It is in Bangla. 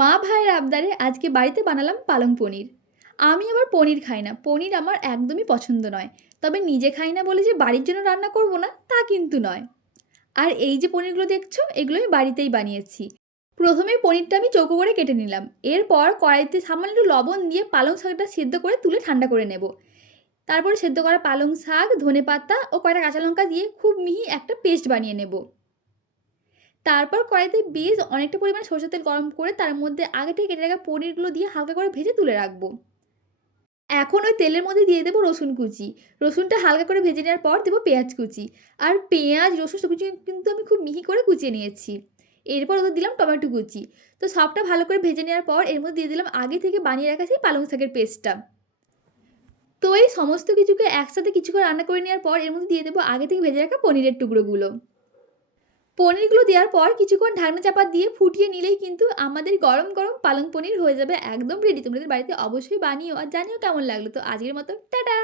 মা ভাইয়ের আবদারে আজকে বাড়িতে বানালাম পালং পনির। আমি আবার পনির খাই না, পনির আমার একদমই পছন্দ নয়। তবে নিজে খাই না বলে যে বাড়ির জন্য রান্না করব না তা কিন্তু নয়। আর এই যে পনিরগুলো দেখছো এগুলো আমি বাড়িতেই বানিয়েছি। প্রথমে পনিরটা আমি চৌকো করে কেটে নিলাম, এরপর কড়াইতে সামান্য একটু লবণ দিয়ে পালং শাকটা সেদ্ধ করে তুলে ঠান্ডা করে নেব। তারপরে সেদ্ধ করা পালং শাক, ধনে পাতা ও কয়টা কাঁচা লঙ্কা দিয়ে খুব মিহি একটা পেস্ট বানিয়ে নেব। তারপর কড়াইতে বেশ অনেকটা পরিমাণে সরষের তেল গরম করে তার মধ্যে আগে থেকে কেটে রাখা পনিরগুলো দিয়ে হালকা করে ভেজে তুলে রাখবো। এখন ওই তেলের মধ্যে দিয়ে দেবো রসুন কুচি। রসুনটা হালকা করে ভেজে নেওয়ার পর দেবো পেঁয়াজ কুচি। আর পেঁয়াজ রসুন সব কিছু কিন্তু আমি খুব মিহি করে কুচিয়ে নিয়েছি। এরপর ওদের দিলাম টমেটো কুচি। তো সবটা ভালো করে ভেজে নেওয়ার পর এর মধ্যে দিয়ে দিলাম আগে থেকে বানিয়ে রাখা সেই পালং শাকের পেস্টটা। তো এই সমস্ত কিছুকে একসাথে কিছুক্ষণ রান্না করে নেওয়ার পর এর মধ্যে দিয়ে দেবো আগে থেকে ভেজে রাখা পনিরের টুকরোগুলো। পনিরগুলো দেওয়ার পর কিছুক্ষণ ঢাকনা চাপা দিয়ে ফুটিয়ে নিলেই কিন্তু আমাদের গরম গরম পালং পনির হয়ে যাবে একদম রেডি। তোমাদের বাড়িতে অবশ্যই বানিও আর জানিও কেমন লাগলো। তো আজকের মতো টাটা।